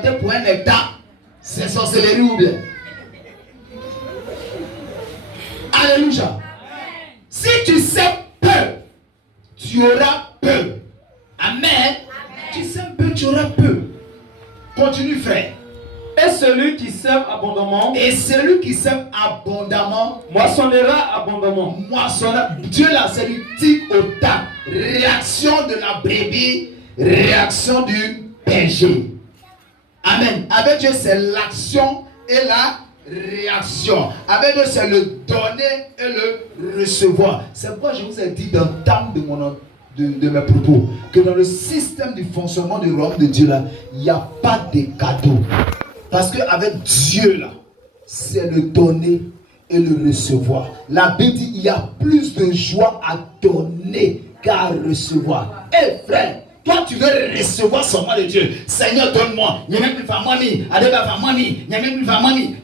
planté pour un hectare, c'est sorcellerie ou bien? Alléluia. Si tu sais peu, tu auras peu. Amen. Tu sais peu, tu auras peu. Continue, frère. Et celui qui sème abondamment, moissonnera abondamment. Dieu là, c'est du tic au tac. Réaction de la brebis, réaction du berger. Amen. Avec Dieu, c'est l'action et la réaction. Avec Dieu, c'est le donner et le recevoir. C'est pourquoi je vous ai dit dans le temps de mes propos que dans le système du fonctionnement du royaume de Dieu là, il n'y a pas de cadeau. Parce qu'avec Dieu là, c'est le donner et le recevoir. La Bible dit il y a plus de joie à donner qu'à recevoir. Eh frère, toi tu veux recevoir seulement de Dieu. Seigneur, donne-moi.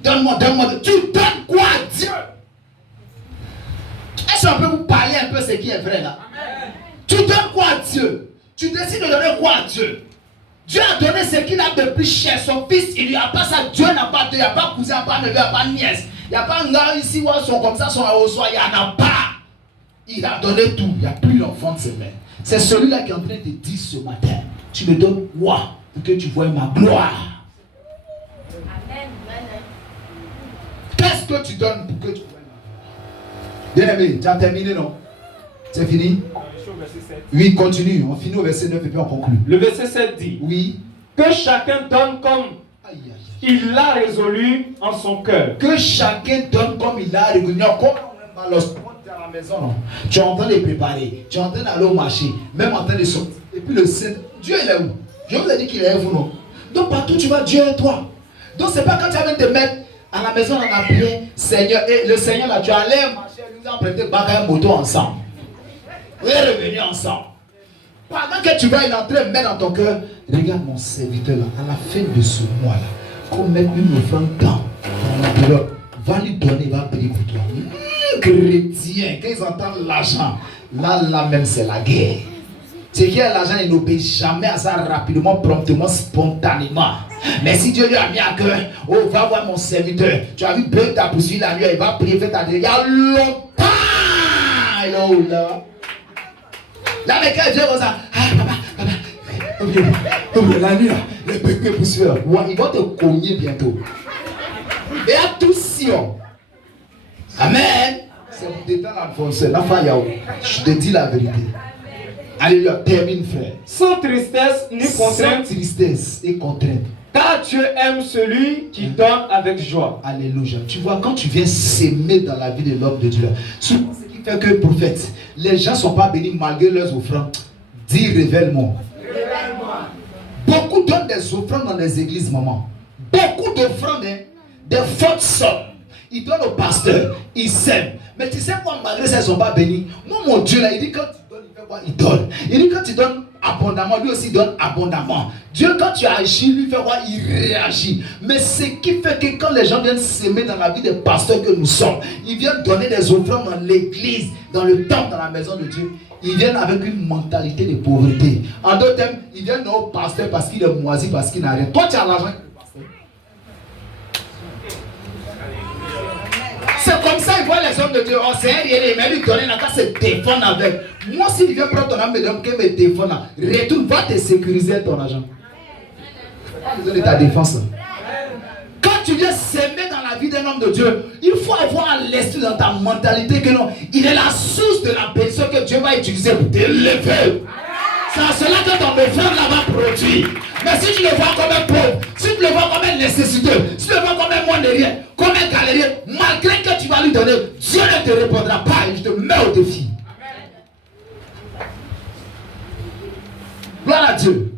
Donne-moi. Tu donnes quoi à Dieu? Est-ce qu'on peut vous parler un peu ce qui est vrai là? Amen. Tu donnes quoi à Dieu? Tu décides de donner quoi à Dieu? Dieu a donné ce qu'il a de plus cher. Son fils, il lui a pas ça. Dieu n'a pas de, il n'y a pas cousin, il n'y a pas neveu, il n'y a pas nièce. Il n'y a pas un gars ici où ils sont comme ça, sont au soir, il n'y en a pas. Il a donné tout. Il n'y a plus l'enfant de ses mains. C'est celui-là qui est en train de dire ce matin, tu me donnes quoi pour que tu vois ma gloire? Amen. Qu'est-ce que tu donnes pour que tu vois ma gloire? Bien-aimé, tu as terminé, non? C'est fini? Oui, continue. On finit au verset 9 et puis on conclut. Le verset 7 dit, oui, que chacun donne comme il l'a résolu en son cœur. Que chacun donne comme il l'a résolu. Comme à la maison, non? Tu es en train de préparer, tu es en train d'aller au marché, même en train de sortir. Et puis le Seigneur, Dieu il est où? Je vous ai dit qu'il est où, non? Donc partout tu vas, Dieu est toi. Donc c'est pas quand tu vas te mettre à la maison en prière, Seigneur, et le Seigneur là, tu allais marcher, nous avons prêté un moto ensemble. Vous êtes revenus ensemble. Pendant que tu vas entrer, mets dans ton cœur, regarde mon serviteur là, à la fin de ce mois là, qu'on mette une offrande dans l'enveloppe, va lui donner, il va payer pour toi. Chrétien, quand ils entendent l'argent, là même c'est la guerre. C'est que l'argent il n'obéit jamais à ça rapidement, promptement, spontanément. Mais si Dieu lui a mis à cœur, oh va voir mon serviteur, tu as vu Dieu t'a poursuivi la nuit, il va prier, faire ta il y a longtemps. Hello là. Là, mais quand Dieu va ça, papa, la nuit là, les bébés pousseurs, ils vont te cogner bientôt. Et à tous Sion. Amen. C'est pour détendre l'enfonceur. La faille, je te dis la vérité. Alléluia, termine frère. Sans tristesse ni contrainte. Sans tristesse et contrainte. Car Dieu aime celui qui donne avec joie. Alléluia. Tu vois, quand tu viens s'aimer dans la vie de l'homme de Dieu, souvent ce qui fait que prophète, les gens ne sont pas bénis malgré leurs offrandes. Dis révèle-moi. Révèle-moi. Beaucoup donnent des offrandes dans les églises, maman. Beaucoup d'offrandes, des fautes sommes. Ils donnent au pasteur, ils s'aiment. Mais tu sais quoi, malgré ça, ils ne sont pas bénis. Moi, mon Dieu, là, il dit quand tu donnes, il fait quoi? Il donne. Il dit quand tu donnes abondamment, lui aussi donne abondamment. Dieu, quand tu agis, lui fait quoi? Il réagit. Mais ce qui fait que quand les gens viennent s'aimer dans la vie des pasteurs que nous sommes, ils viennent donner des offrandes dans l'église, dans le temple, dans la maison de Dieu. Ils viennent avec une mentalité de pauvreté. En d'autres termes, ils viennent au pasteur parce qu'il est moisi, parce qu'il n'a rien. Toi, tu as l'argent. C'est comme ça, ils voient les hommes de Dieu. Oh, c'est rien, mais lui donner la casse, se défendre avec. Moi, si tu viens prendre ton âme, me défendre, retourne, va te sécuriser ton argent. Pas besoin de ta défense. Quand tu viens s'aimer dans la vie d'un homme de Dieu, il faut avoir l'esprit dans ta mentalité que non, il est la source de la bénédiction que Dieu va utiliser pour t'élever. C'est à cela que ton offrande là va produire. Mais si tu le vois comme un pauvre, si tu le vois comme un nécessiteux, si tu le vois comme un monde de rien, comme un galérien, malgré que tu vas lui donner, Dieu ne te répondra pas et je te mets au défi. Gloire à Dieu.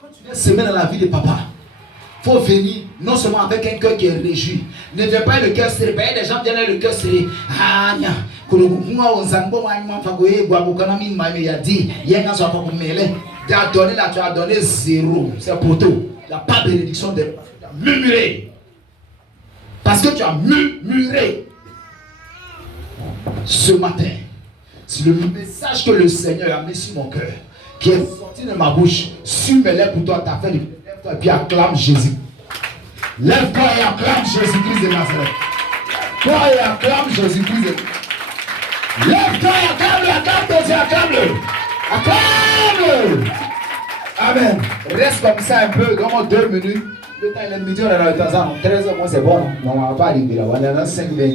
Quand tu viens s'aimer dans la vie de papa, il faut venir non seulement avec un cœur qui est réjoui. Ne viens pas le cœur serré. Il y a des gens qui viennent le cœur serré. Ah, tu as donné là, tu as donné zéro. C'est pour tout. Il n'y a pas de bénédiction. Tu as murmuré. Parce que tu as murmuré. Ce matin, c'est le message que le Seigneur a mis sur mon cœur, qui est sorti de ma bouche, sur mes lèvres pour toi, t'as fait Et puis acclame Jésus. Lève-toi et acclame Jésus-Christ de Nazareth. Toi et acclame Jésus-Christ de Nazareth. Lève-toi et acclame ton Dieu, acclame-le. Acclame-le. Amen. Reste comme ça un peu, donne-moi 2 minutes. Le temps il est midi, on est dans le temps. 13h, moi c'est bon. Non, on ne va pas arriver là. On est dans 5 20.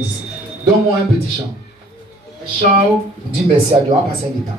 Donne-moi un petit chant. Un chant, dis merci à Dieu, on va passer un temps.